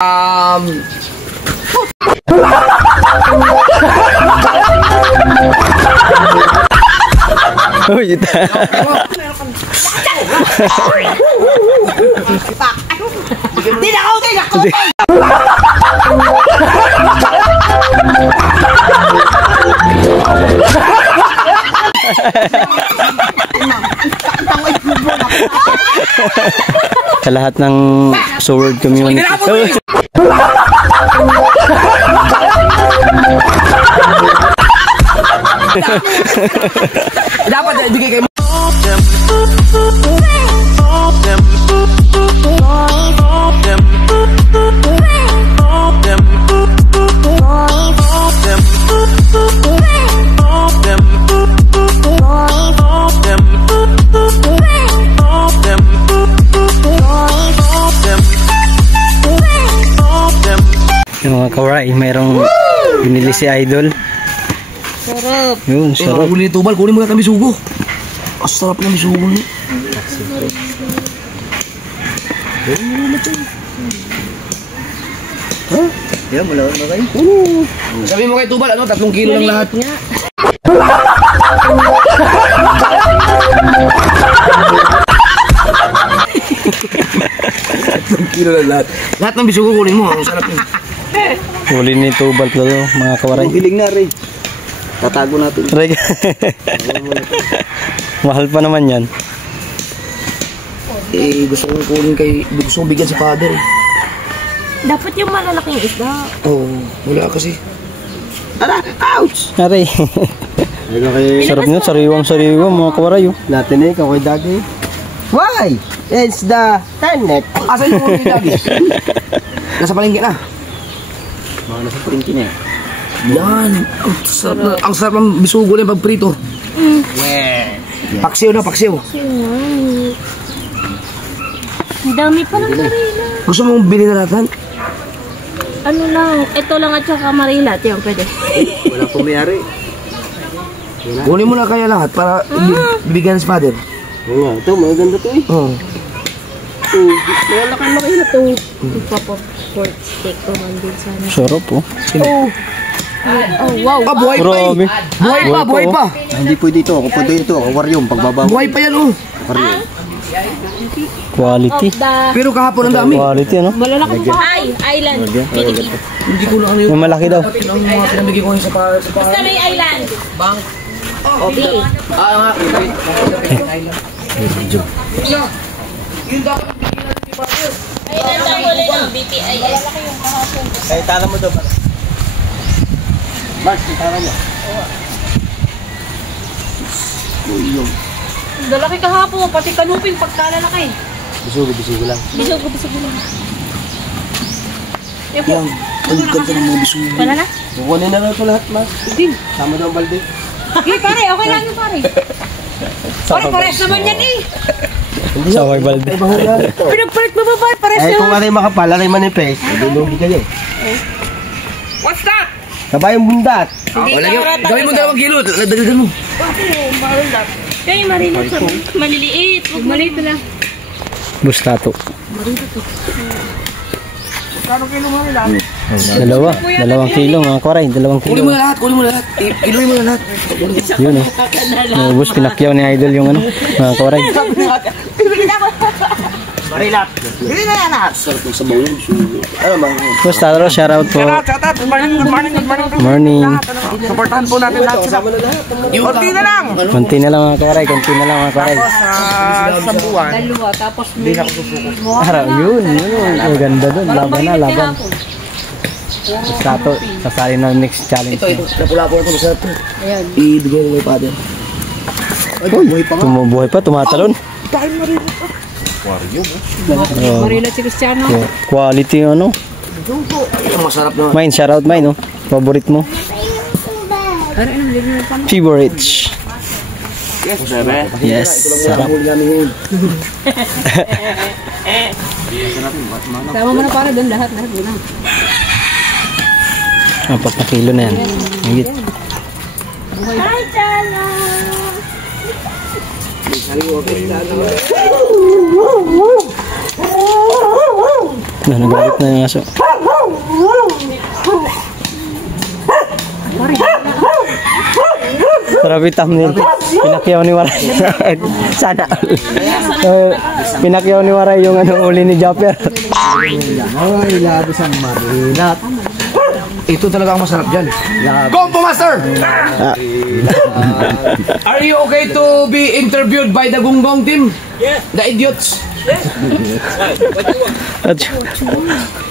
Oh, ito. Sa lahat ng Sword community. Dapat ibigay kay yung mga kawaray, mayroong binili si Idol. sarap. Yun, sarap. Kunin tubal, kunin mo na kami sugo. Ang sarap na sugo ni. Ha? Yan, malawag na kayo. Sabi mo kay tubal, ano, 3 kilo lang lahat. Nga. 3 kilo lang lahat. Lahat ng bisugo kunin mo, ang sarap yun. Huli ni Tubal to, mga kawaray. Hiling na rin. Tatago natin. Reg. Mahal pa naman yan. Eh, gusto kong kunin kay, gusto kong bigyan si father. Dapat yung malalaking isda. Oo, wala kasi. Ara! Ouch! Aray. Ano kayo? Sarap nyo, sariwang mga kawaray. Oh. Natin eh, kakoy dagi. Why? It's the internet. Asan yung kunin lagi? Nasa palengke na. Mga nasa printin eh. Yan. Ang sarap ng bisugo na yung pagprito. Paksiw na, paksiw. Ang dami pa ng marila. Gusto mong bilhin na natin? Ano lang, ito lang at saka marila. Tiyan, pwede. Wala pumayari. Kunin mo na kaya lahat para bibigyan si father. Oo nga, ito maganda to eh. Oo. Malaki na to. Ipapa-pork steak ko man din sana. Sarap oh. Oh, wow. Ah, buhay pa eh. Grabe. Buhay pa. Ah, hindi pwede ito. Kung pwede ito, aquarium. Pagbaba mo. Buhay pa yan oh. Aquarium. Quality. Pero kahapon ang dami. Quality ano? Malalaki pa. Island. Hindi ko lang ano yung Yung malaki daw. mga pinamigay ko yung sa para. Basta may island. Bang. Okay. Nga. Island ang huli ng BPIS. Ay, tala mo daw. Bas, tala mo. Dalaki kahapon, pati kanupin pagkalalaki. Bisugo lang. Bisugo lang. Yan. Ang ganda ng mga bisugo. Wala na? Kukunin na lang ito lahat, mas. Hindi. Sama daw ang balde. Okay, pare. Okay lang yun, pare. Pare, pares naman yan eh. Sa may balde. Pinagpalit mo ba, pare? Pares Eh, kung naman. aray makapal, aray manipes, ilulugi kayo. What's that? Kabayong bundat. Wala yung, gawin mo 2 kilo. Dagdagan mo. Kaya yung marina sa maliliit. Huwag maliit na lang. Bustato. Kano kilo mo nila? Dalawang kilo mga kawaray. 2 Kunin mo kilo. na lahat, kunin mo na lahat. Kiloin mo na lahat. Yun oh. Naubos, pinakyaw ni Idol yung ano. Mga kawaray. Marilat. Hindi na yan lahat. Sarap ng sabaw yung bisugo. Ano ba? Bustato, shoutout po. Good morning. Morning. Supportahan po natin lahat sila. Konti na lang. Konti na lang mga kawaray. Konti na lang mga kawaray. Sa buwan. Dalawa, tapos may... Araw, yun. Ang ganda dun. Laban. Bustato, sasali na next challenge. Ito. Napula po ito. Masarap ito. Ibigay mo kay father. Tumubuhay pa, tumatalon. Marila si Cristiano. Quality ano. Ito masarap na. Mine, shoutout mine, no? Favorite mo? Favorite. Yes, bebe. Yes, sarap. Huli namin ngayon. Sama mo na para doon lahat mo na. 4 na kilo na yan. Higit. Hi, Chala! Nagalit na yung aso. Grabe thumbnail. Pinakyaw ni Waray. Sana. Pinakyaw ni Waray yung uli ni Japper. Ay, labis ang marinat. Ito talaga ang masarap dyan. Compo Master! Are you okay to be interviewed by the Gunggong team? Yeah. The idiots?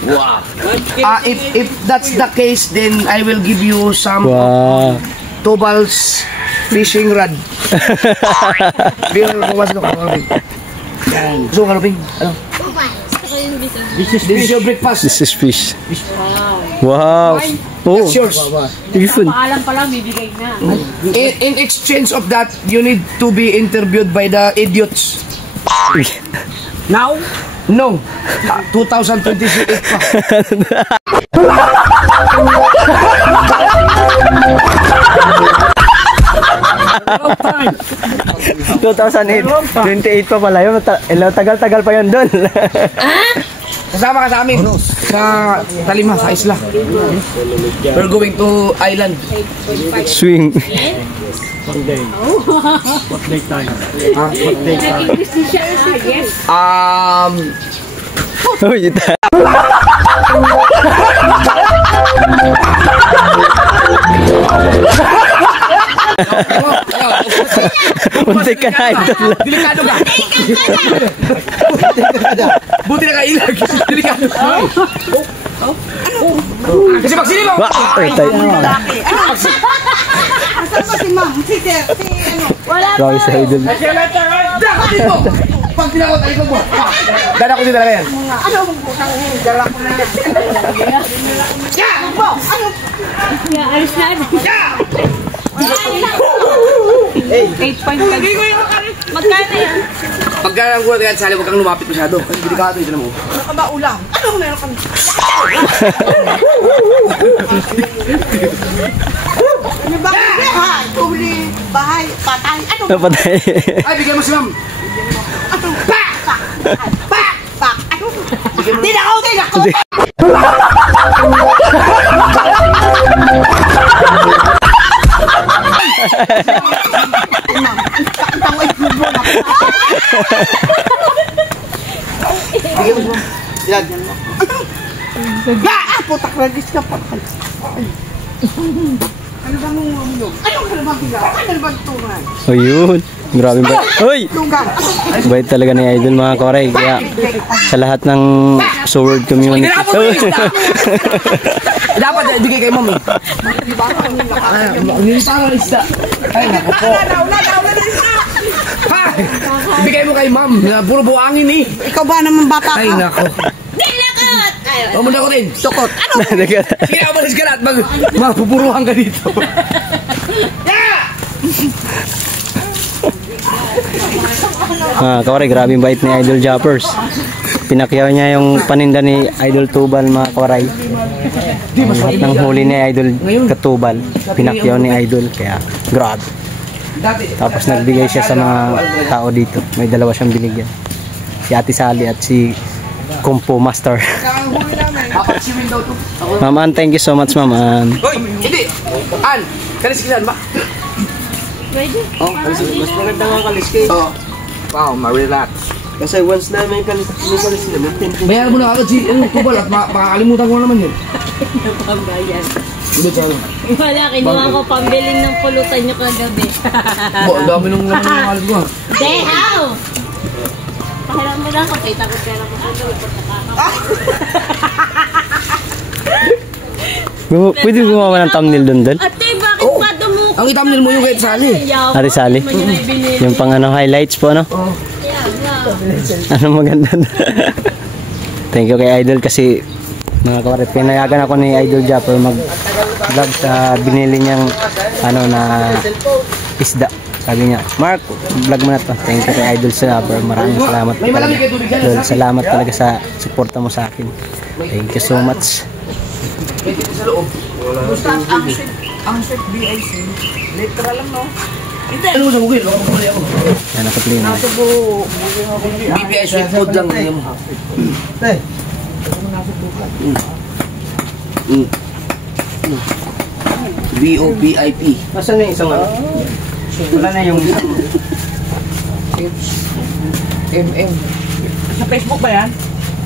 Wow. If that's the case, then I will give you some Tubal's fishing rod. Gusto mo kaluping? Ano? This is your breakfast. This is fish. Wow. Oh, that's yours. Paalam pa lang, bibigay na. In exchange of that, you need to be interviewed by the idiots. Now? No. 2028 pa. 2008. 28 pa pala yun. Tagal-tagal pa yun doon. Kasama ka sa amin sa Talima, sa isla. We're going to island. Swing. What day time? What day time? Oh, ito. Muntik ka na, idol. Delikado ka. Buti na kailag. Delikado ka. Kasi magsili mo. Asan ba si Ma'am? Si ano? Grabe sa idol. Dakatin mo. Pag tinakot, ay mo. Dada ko din talaga yan. Ano mong butang yung dala ko na yan? Ya! Ano? Alis na. 8.5. Magkano yan? Pagka ang kuha kaya sali, huwag kang lumapit masyado. Kasi delikado ito na mo. Ano ka ba ulam? Ano meron kami? Ano ba? Ha? Tuli, bahay, patay. Ano ba? Napatay. Ay, bigyan mo si ma'am. Ano? Pak! Pak! Pak! Pak! Ano? Tinakaw! Tinakaw! Bigyan mo si ma'am. Ilagyan mo. Putak ragis ka pa. Ano ba mong umulog? Ano ba naman hilaw? Ano ba tunay? Oh, yun. Grabe ba? Hoy! Lugar! Bait talaga ni Idol, mga koray. Kaya sa lahat ng Sword community. Dapat ibigay kay ma'am eh. Nilitangan isda. Ay, naku po. Ha! Ibigay mo kay ma'am. Puro buhangin eh. Ikaw ba naman bata ka? Ay, naku. Dinakot! Huwag mo nakutin. Tukot! Ano? Sige, umalis ka na at mapupuruhan ka dito. Kawaray, grabe yung bait ni Idol Jappers. Pinakyaw niya yung paninda ni Idol Tubal, mga kawaray. Lahat ng huli ni Idol Katubal, pinakyaw ni Idol. Kaya grabe. Tapos nagbigay siya sa mga tao dito. May dalawa siyang binigyan. Si Ate Sally at si Compo Master. Ma'am Ann, thank you so much, Ma'am Ann. Hoy, hindi. An, kalisikisan ba? Oh, mas maganda nga kaliskis. Oh. Wow, ma-relax. Kasi once na may kalis na, Bayaran mo na agad si Tubal at makakalimutan ko naman yun. Pambayan. Ulit sa ano? Wala, kinuha ko pambilin ng pulutan nyo kagabi. Ang dami nung naman ng kalit ko ha. Dehaw! Pakilang mo na ako, kita ko pera mo ano. Pwede gumawa ng thumbnail doon, Dol? Ate, bakit pa dumukot? Ang itamnil mo yung kahit sali. Ate Sally? Yung pang ano, highlights po, ano? Oh. Ano maganda na. Thank you kay Idol kasi mga kawarit, pinayagan ako ni Idol Japper mag-vlog sa binili niyang ano na isda. Sabi niya, Mark, vlog mo na to. Thank you kay Idol Japper. Maraming salamat talaga. Idol, salamat talaga sa suporta mo sa akin. Thank you so much. Ang chef BIC, literal lang no? Ano mo sa bukid? Baka muli ako. Yan, nakaplay na. BPI sweet food lang. Hey, VOPIP. Nasaan na yung isang ano? Wala na yung isang... MM. Sa Facebook ba yan?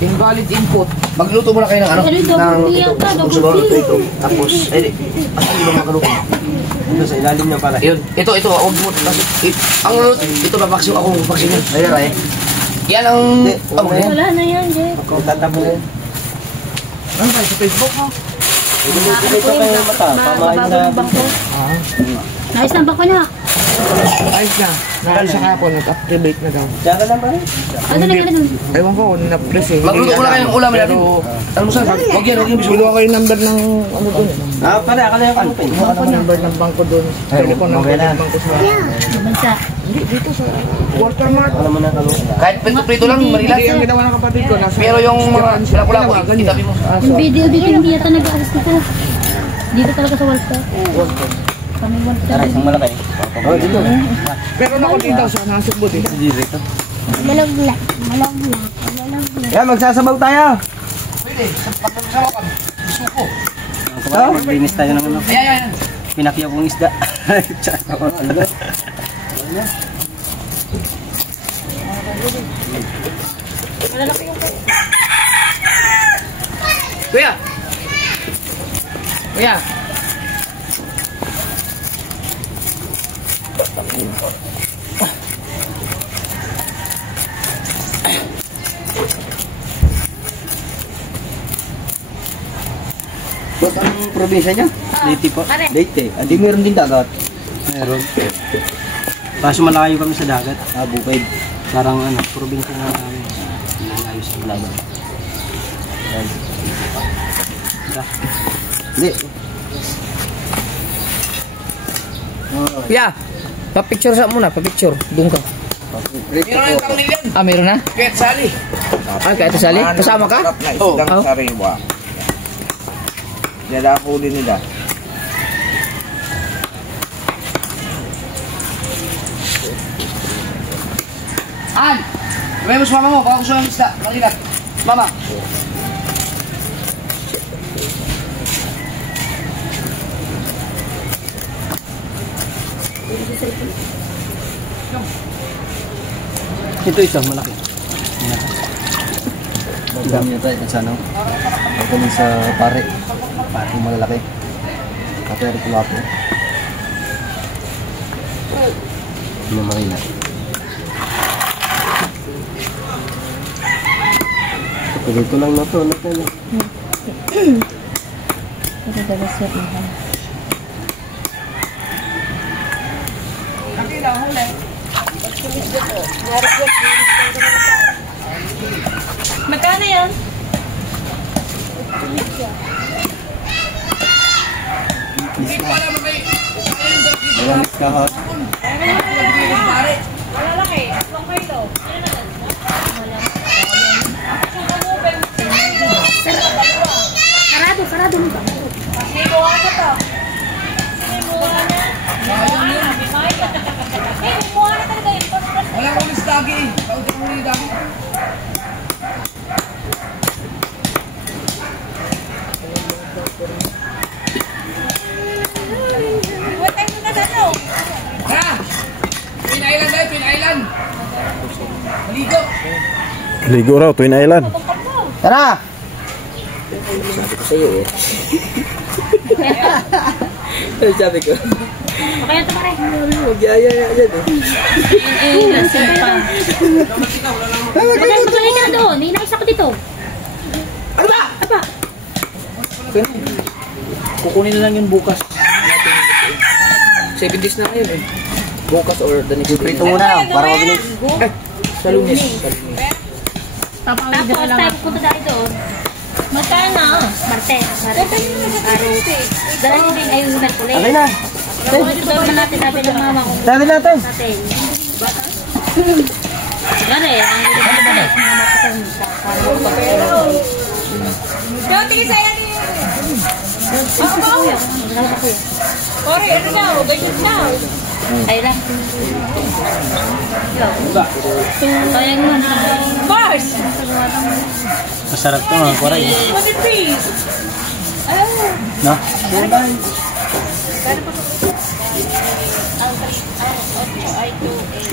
Invalid input. Magluto muna kayo ng ano? Ano ito? Ito. Tapos, hindi ba magluto? Ito sa ilalim niya para. Yun. Ito, huwag mo. Ang ito babaksin ako. Baksin yun. Ayun, yan ang... Wala na yan, Jeff. Kung tatabuhin. Ano tayo sa Facebook ha? Ito kayo mata. Pamahin na. Nais ng bako niya. Ayos na. Nakal sa kapon. Nag-activate na daw. Diyan ka lang ba rin? Ano na ganun? Ewan ko, na-press eh. Magluto muna kayo ng ulam natin. Ano mo saan? Huwag yan. Bisulo kayo yung number ng ano doon. Pare, akala yung ano. Baka naman number ng bangko doon. Telepon number ng bangko sa... Bansa. Hindi, dito sa Walter Mart. Alam mo na kalo. Kahit prito-prito lang, marilas. Hindi, ang ginawa ng kapatid ko. Pero yung mga sila-kulako, itabi mo. Yung video dito, hindi yata nag-assist dito. Dito talaga sa Walter. Kami Walter. Tara, isang malaki. Oh, dito. Pero nakunin daw sa nasubot eh. Malagla. Yan, magsasabaw tayo. Pwede, pagkakasama ka. Suko. Maglinis tayo ng ano. Ayan. Pinakyaw kong isda. Kuya! Kuya! Ba't ang probinsya niya? Liti po. Leyte. Andi meron din dagat. Meron. Kaso malayo kami sa dagat. Bukid. Parang ano, probinsya na namin. Ayos ang laban. Hindi. Kuya! Pa-picture sa muna, pa-picture. Doon ka. Meron na yung kamilian. Ah, meron na? Kahit sali. Ah, kahit sali? Kasama ka? Oo. Oh. Sariwa. Dala huli nila. An! Gawin mo sa mama mo, baka gusto ng isda. Malilat. Mama. Ito, malaki. Ang dami niya tayo sa ano. Ito din sa pare. Pare malalaki. Kapero kulapo. Hindi na marina. Ito lang na to. Ito talaga sa iha. Magkano yan? Walang kahot. Malalaki. 2 kilo. Sarado mo ba? Sinuha ka to. Sinuha na. Sinuha na talaga yun. Walang ulis dagi. Kaunti mo ulis dagi. What time na dalo? Ha! Twin Island tayo, Twin Island. Maligo. Ligo raw, Twin Island. Tara! Sabi ko. Kaya ito pare. Magyaya dyan eh. Lasing pa. Balik ka na doon. May naisa ko dito. Ano ba? Apa? Kukunin na lang yun bukas. 7 days na ngayon eh. Bukas or the next day. Prito muna para mabilis. Sa Lunes. Tapos tayo punta tayo doon. Magkano? Martes. Araw. Dahil din ay yung Merkulis. Okay na. Ito naman natin sabi ng mama ko. Sabi natin. Natin. Gare, ang dito ba na? Kaya tingin sa'yo ni... Kore, ano daw? Ganyan daw. Ay lang. Sayang mo na. Mars! Masarap to mga kuray. What is this? No?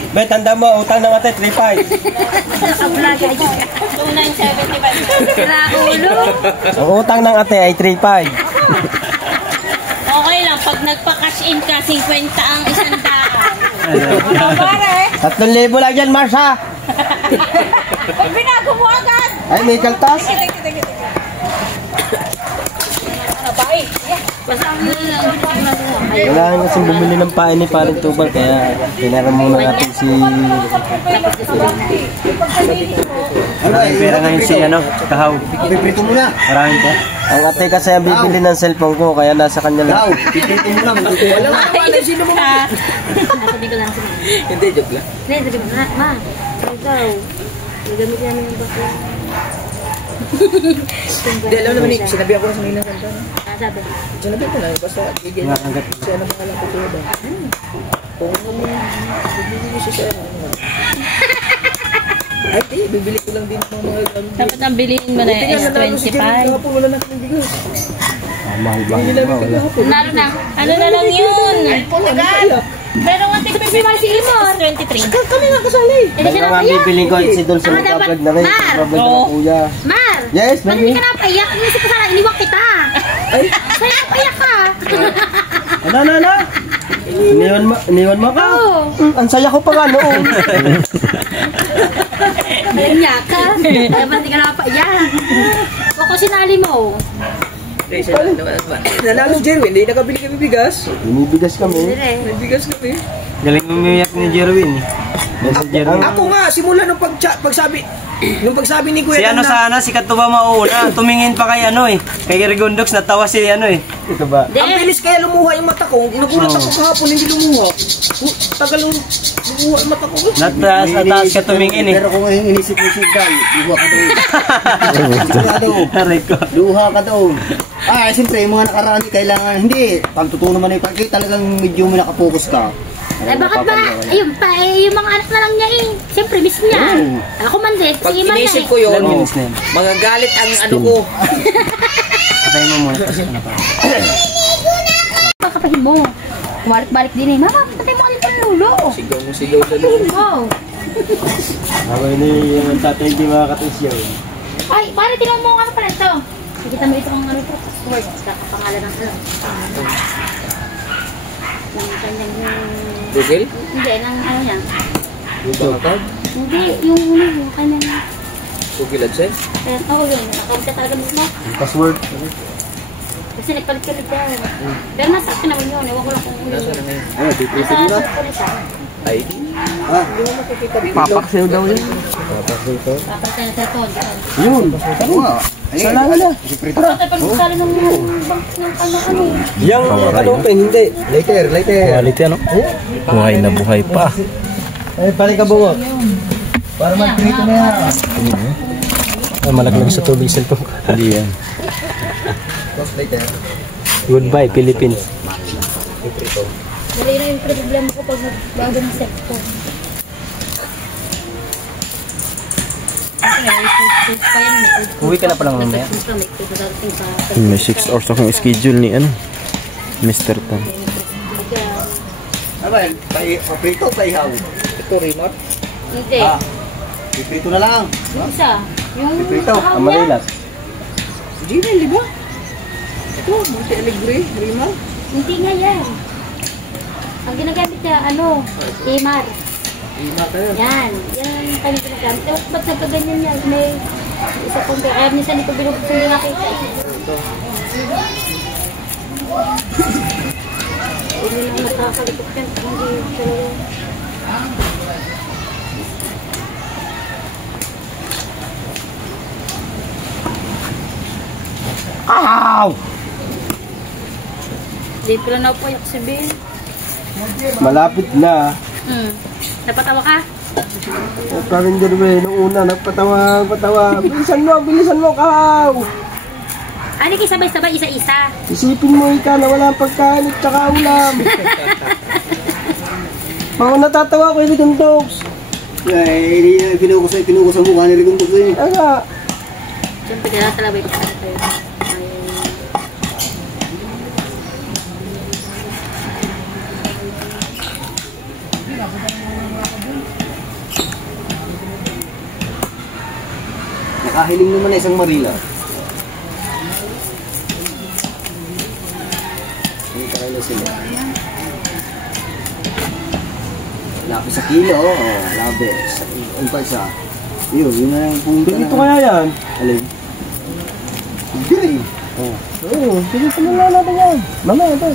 Be, tanda mo, utang ng ate, 3.5. 2,975. Sira ulo. Ang utang ng ate ay 3.5. Okay lang, pag nagpa-cash in ka, 50 ang 100. 3,000 lang yan, Mars, ha? Pag binago mo agad. Ay, may kaltas. Kailangan kasing bumili ng pain ni Paring Tubal, kaya pinaram muna natin si... Maraming pera ngayon si Kahaw. Piprito muna. Maraming po. Ang ate kasi ang bibili ng cellphone ko, kaya nasa kanya lang. Piprito muna. Walang kapala, sino mo? Sabi ko lang sa mga. Hindi, joke lang. Hindi, sabi ko, ma, ikaw, nagamit namin yung bakla. Hindi, alam naman eh, sinabi ako sa Nina Santa. Sabi. Sinabi ko na, basta bigyan Nga, hanggat. siya ng mga lang ko ba. Kung ano mo, bibili mo siya sa ay, bibili ko lang din ng mga gamit. Dapat ang bilihin mo na yung S25. Kahapon wala na kami bigas. Mahal ba? Bibili namin kahapon. Lalo na. Ano na lang yun? Pero ang tigpipima si Imor. 23. Kami nga kasali. Hindi siya Ang napaiyak. bibili ko si Dol sa dapat, nagbablog na rin. Mar. Nagbablog na kuya. Mar! Yes, Ba't baby. hindi ka napaiyak? Inisip ko sana, iniwak kita. Ay, Kaya napaiyak ka. Ano? Iniwan mo ka? Oo. Ang saya ko pa nga noon. Niya ka. Kaya ba't hindi ka napaiyak? O kung sinali mo. nanalo Jerwin, hindi nakabili kami bigas. Binibigas kami. Dire. May bigas kami. Galing umiyak ni Jerwin. Yan si Jerwin. Ako nga, simula nung pagsabi ni Kuya Si Dan na, sana, si Katuba mauuna. Tumingin pa kay kay Rigondox, natawa si Ito ba? ang bilis kaya lumuha yung mata ko. Nagulat ako kahapon, hindi lumuha. Tagal lumuha yung mata ko. Nataas ka tumingin eh. Pero kung inisip mo si Guy, luha ka doon. Sigurado. Aray ko. Luha ka doon. Siyempre, yung mga nakaraan, kailangan, hindi. Pagtutunan naman yung pagkita, talagang medyo mo nakapokus ka. Eh bakit ba? Ayun pa, yung mga anak na lang niya eh. Siyempre, miss niya. Ako man din. Pag Si Iman na inisip eh. ko yun, Ilan minutes na yun? magagalit ang ano ko. Patay mo muna. Tapos ano pa? Pagkapahin mo. Balik-balik din eh. Mama, patay mo ka dito ng lulo. Sigaw mo sigaw na loob. Wow. Habang yung tatay hindi makakatis yun. Ay, pare, tingnan mo ano pala ito. Nakita mo ito ang ano ito. Word. Kakapangalan ng ano. Ng kanyang... Google? Hindi, ng ano niya. Yung bank account? Hindi, yung kanyang... Google AdSense? Oo, yun. Account ka talaga mismo. Password. Kasi nagpalit-palit yan. Pero nasa akin naman yun. Ewan ko lang kung... Nasa na ngayon? Ano, titrisin mo na? Nasa ko na siya. ID? Hindi mo makikita dito. Papaksayo daw yun. Papas na sa phone. Yun. Ano nga? Sana na. Pero tayo pag-sali ng bank ng ano. Yung ano pa, hindi. Later. Quality ano? Buhay na buhay pa. Ay, balik ka bungo. Para mag-prito na yan. Malaglag sa tubig cellphone ko. Hindi yan. Later. Goodbye, Philippines. Dali na yung problema ko pag bago ng cellphone. Uwi ka na pala mamaya. May 6 hours akong schedule ni Mr. Tan. Abay, prito, paihaw. Ito, remote? Hindi. Prito na lang. Yung isa. Yung Prito, kahaw ang niya. malilas. Gmail, di ba? Ito, Monte Alegre, remote. Hindi nga yan. Ang ginagamit niya, Imar. Remote na yun. Yan. Yan ang kanyang ginagamit. Ewan ko ba't nagkaganyan yan? May isa kong kaya minsan hindi ko binubuksan yung nakita. Hindi lang nakakalikot yan. Hindi talaga. Ow! Hindi ko lang napayak si Ben. Malapit na. Napatawa ka? Parang Jerwin, nung una, nagpatawa. Bilisan mo, kahaw! Ano kayo sabay-sabay, isa-isa? Isipin mo ikaw na wala pagkain at saka ulam. Mga natatawa ko yung Ligondogs. Ay, pinukus ang mukha ni Ligondogs eh. Ay nga. Siyempre, kailangan talaga ito para tayo. Nakahiling naman na isang Marila. Hindi ka na sila. Lapis sa kilo, labis. Ang pa isa. Yun na yung punta na. Dito kaya yan? Alin? Hindi rin. Oo, dito na natin yan. Mamaya ito.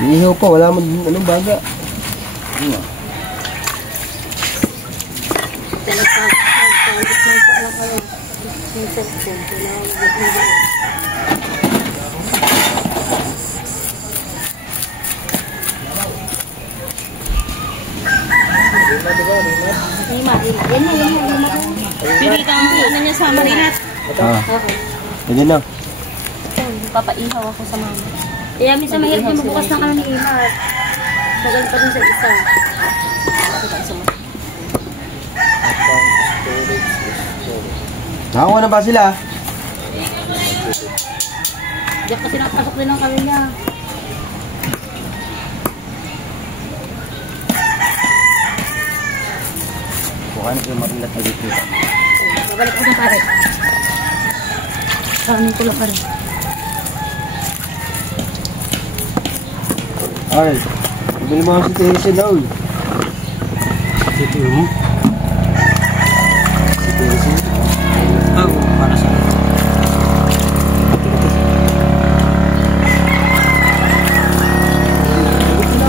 Iihaw pa, wala mo anong baga. Ano? Pili ka ang ano niya sa marinat. Okay. Pwede na. Papaihaw ako sa mama. Kaya minsan mahirap yung mabukas ng ano ni Imar. Tagal pa dun sa isa. Nakakuha na ba sila? Diyan kasi nakapasok din ang kami niya. Bukan yung marilat na dito. Babalik ko na pare. Kanin ko lang pare. Ay, bili mo ang si daw. Siti mo? Oh, para sa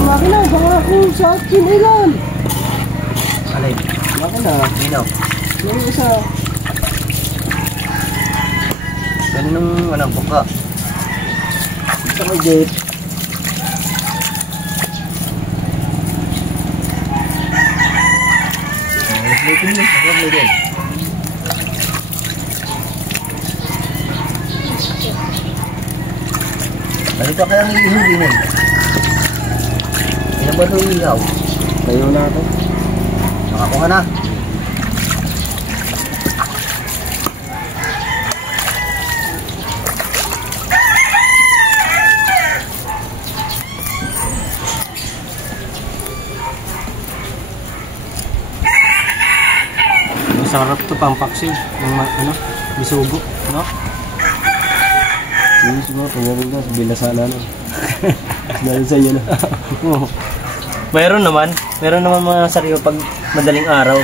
makina, baka ako sa akin ilan. Alay, makina. Minaw. Yung isa. Ganinong anong buka. Isa ko jet. Balik pa kaya ng ihuli nun. Ilan ba ito ilaw? Tayo na ako. Nakakuha na. Masarap to pang paksiw ng ano, bisugo, no? Hindi siguro pangalan ka, bila sana no. Dahil sa iyo na. Mayroon naman mga sariwa pag madaling araw.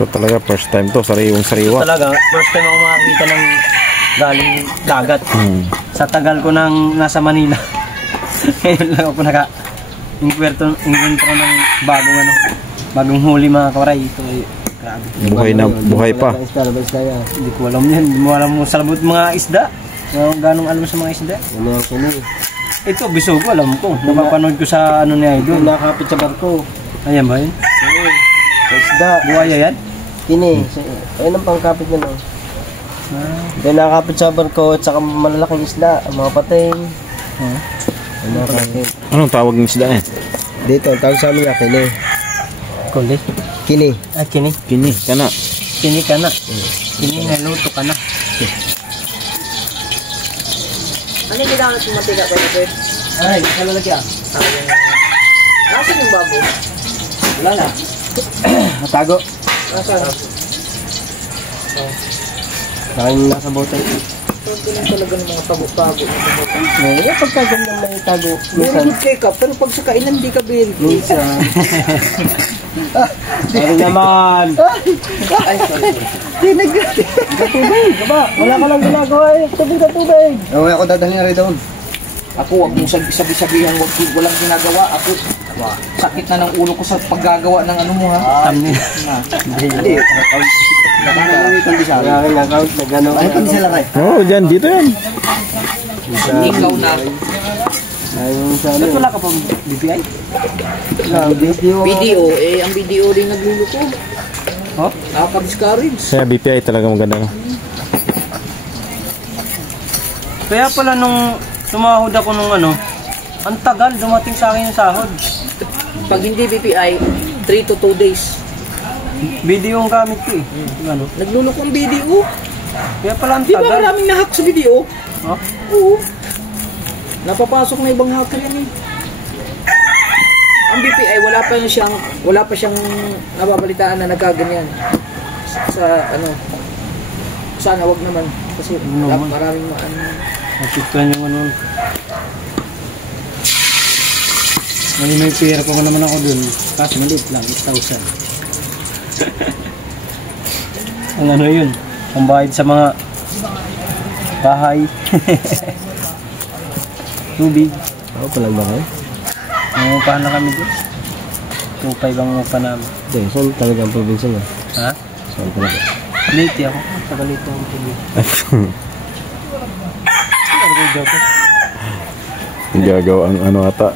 Ito talaga first time to, sariwang sariwa. Talaga, first time ako makakita ng galing dagat. Sa tagal ko nang nasa Manila. Ngayon lang ako naka-inkwentro ng bagong huli mga kawaray. Ito grabe. Buhay pa. Hindi ko alam yan. Hindi mo alam mo salabot mga isda. Ganong alam sa mga isda. Ano yung kini? Ito, bisugo alam ko. Napapanood ko sa ano ni Idol. Nakakapit sa barko. Ayan ba yun? Sa isda. Buhaya yan? Kini. Ayun ang pangkapit na no. Yung nakakapit sa barko at saka malalaking isda. Mga pating. Anong tawag ng isda eh? Dito, tawag sa amin nga kini. Kuli? Kini. Ah, kini. Kini, kana. Kini kana. Kini na luto kana. Ano yung ginamit yung mantika ko na, Ay, kala lagi ah. Nasaan yung babo? Wala na. Natago. Nasaan? Nakain nasa bottle. Ito lang talaga ng mga tago-tago. Ngayon, pagkaganda may tago. Very good cake up, pero pag sa kainan, di ka very good. Minsan. Ano naman? Ay, sorry. Tubig, kaba. Wala ka lang ginagawa eh. Tubig na tubig. Okay, ako dadalhin na rin doon. Ako, wag mong sabi-sabihan, walang ginagawa. Ako, sakit na ng ulo ko sa paggagawa ng ano mo ha. Amin. Hindi. Nakakalawitan di sa akin. Wala ka lang na gano'n. Ay, pag sila rin. Oo, dyan, dito yan. Ikaw na. Ayun sa ano. Wala ka pang BPI? Video. BDO, ang BDO rin nagluluko. Oh? Nakaka-discourage. Kaya BPI talaga maganda. No? Kaya pala nung tumahod ako nung ano, Ang tagal, dumating sa akin yung sahod. Pag hindi BPI, 3 to 2 days. Video ang gamit ko eh. Ano? Naglulok ang video. Kaya pala ang Di ba tagal. maraming nahack sa video? Oh? Oo. Napapasok na ibang hacker yan eh. Ang BPI, wala pa siyang nababalitaan na nagkaganyan. Sa ano, sana wag naman. Kasi maraming Napiktuan yung ano. May pera pa naman ako dun. Kasi maliit lang, 8,000. Ang ano yun? Ang bayad sa mga bahay. Tubig. Ako palag ba kayo? Nangupahan na kami dun. 2,500 ang upa namin. Hindi, saan talaga ang probinsya mo? Ha? Saan talaga? Late ako. Taga late ako tubig. Ano ko joke? Gagawa ang ano ata.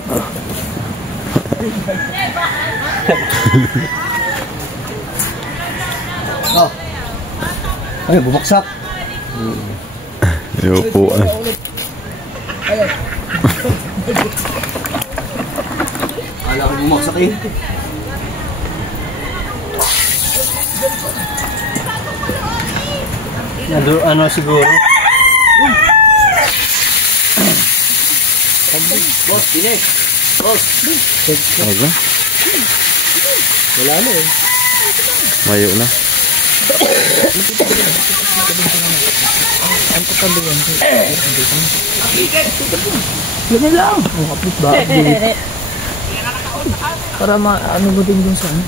Oh. Ay, bubaksak. Yung upuan. Kala ko bumaksak eh. Ano siguro? Boss, binig. Boss. Wag na. Wala na eh. Mayo na. Ganyan lang. Kapit ba? Para ano mo din dun sa ano.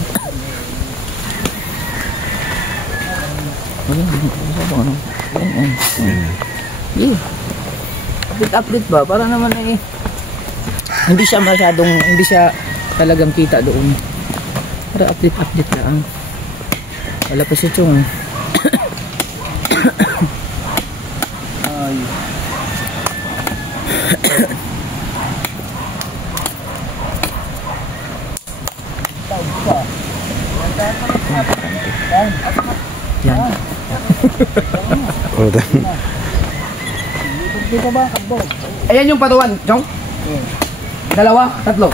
Update ba? Para naman eh. Hindi siya talagang kita doon. Para update lang. Wala pa siya chong. Ay. Yan. Ayan yung patuwan, Chong. Dalawa, tatlo.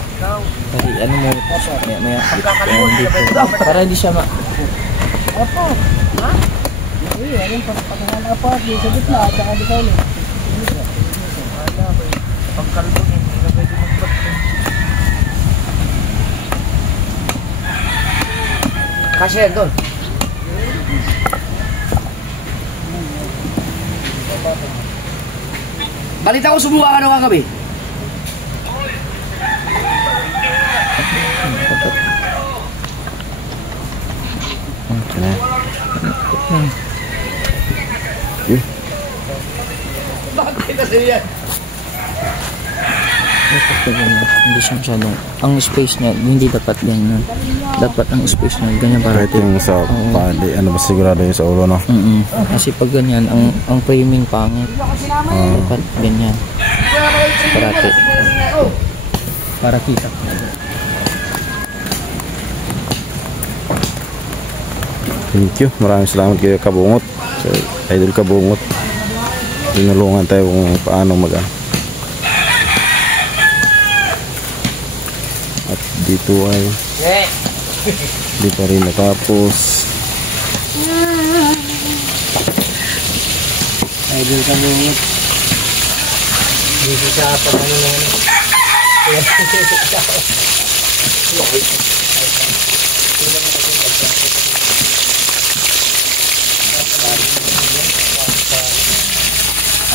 Kasi ano mo, may para hindi siya Cashier doon. Balita ko sumuha ka na kagabi. Bakit kasi yan? hindi siya masyadong ang space niya hindi dapat ganyan. Dapat ang space niya ganyan para Kahit yung sa pali, ano ba sigurado yung sa ulo, no? kasi pag ganyan ang framing pangit. Dapat ganyan. Parati. Para kita. Thank you. Maraming salamat kayo Kabungot. So, Idol Kabungot. Tinulungan tayo kung paano at dito ay di pa rin natapos. Idol ka mo. Dito sa pagano na ano.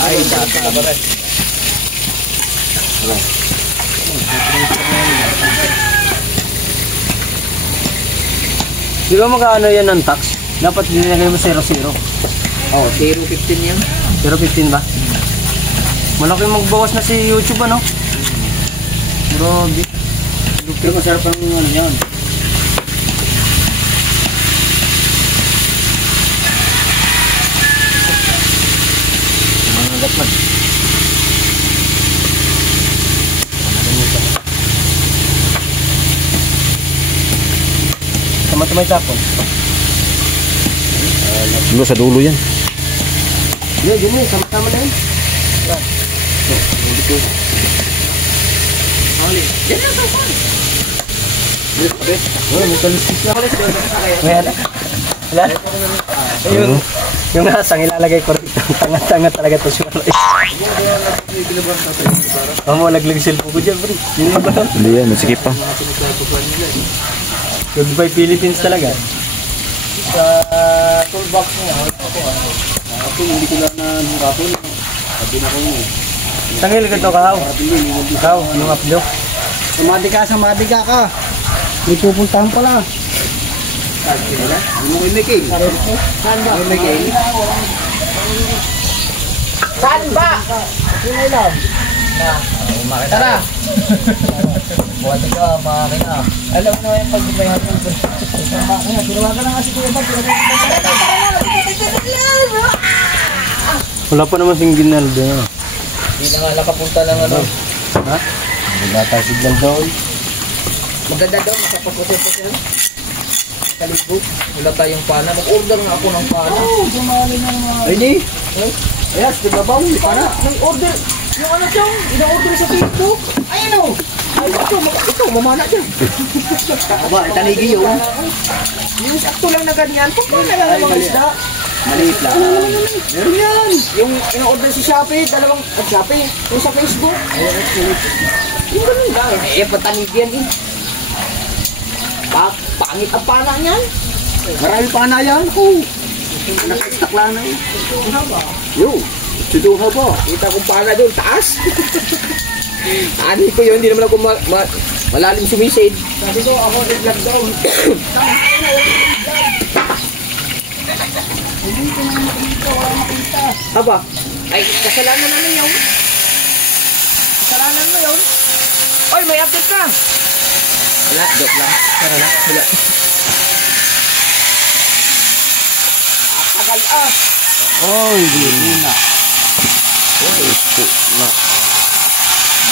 Ay, tata. Di ba magkano yan ng tax? Dapat dinilagay mo 0-0. Oh, 0.15 yan. 0.15 ba? Malaki magbawas na si YouTube ano? Grabe. Pero masarap ang ano yun. Dapat. Tama-tamay tapon. Dulo sa dulo yan. Yun, yun, sama-tama na yun. Yan ang sapan. May ano? Wala? Yung hasang ilalagay ko rito. Tanga-tanga talaga to siya. Mo naglag cellphone ko dyan, bro. Yun yung ba? Hindi yan, masikip pa. Goodbye Philippines talaga. Sa toolbox niya, ako hindi ko lang na hangapon. Sabi na ko yun. Tangil ka to, Kahaw. Kahaw, yung uplo. Sumadi ka ka. May pupuntahan pala. Hindi mo kay Mickey. Saan ba? Mickey. Saan ba? Tara. Buwan ka, makakina. Alam mo yung pagbibayan mo. Makakina, tinawagan na nga si Kuya Bag. Wala pa naman sing Ginaldo. Hindi na nga nakapunta ng ano. Ha? Wala tayo signal doon. Maganda daw, makapapusin yan. Kalibog. Wala tayong pana. Mag-order nga ako ng pana. Ay, di. Yes, di ba ba? Hindi pa na. Nag-order. Yung ano dyan, ina-order sa Facebook. Ayun o. Ay, ito, mamana dyan. Aba, itanigi yun. Yung sakto lang na ganyan. Paano na lang namang isda? Maliit lang. Meron yan. Yung ina-order si Shopee, dalawang Shopee. Yung sa Facebook. Yung ganun lang. Eh, patanig yan eh. Pangit ang pana niyan. Marami pa na yan. Oh. Nakistakla na yun. Yo, si Duha ba? Kita kong pana doon, taas. Ani ko yun, hindi naman ako malalim sumisid. Sabi ko, ako i-vlog daw. Aba, ay kasalanan na yun. Kasalanan mo yun. Oy, may update ka. Wala, joke lang. Wala. Tagal ah. Oh, hindi na.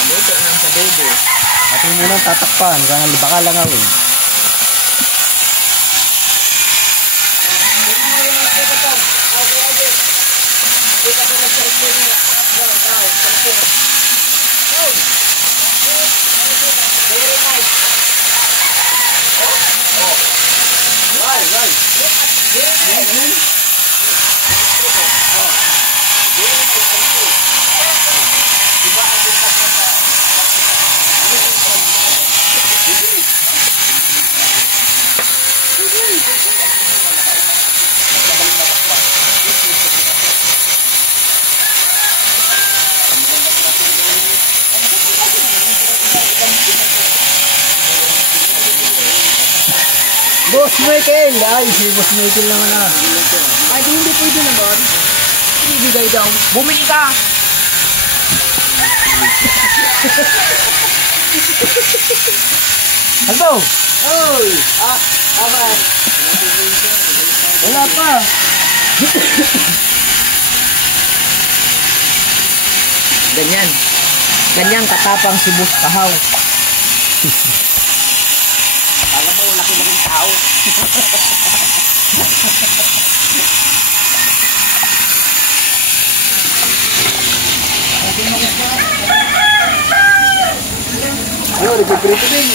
Maluto ng sabibo. Atin mo nang tatakpan. Baka langawin. Boss Michael! Ay, si Boss Michael naman na. Ay, di hindi pwede naman. Ibigay daw. Bumili ka! Ano? Oy! Abay. Wala pa. Ganyan. Ganyan katapang si Boss Kahaw. Alam mo, laki-laking tao. Ano, nagpiprito din.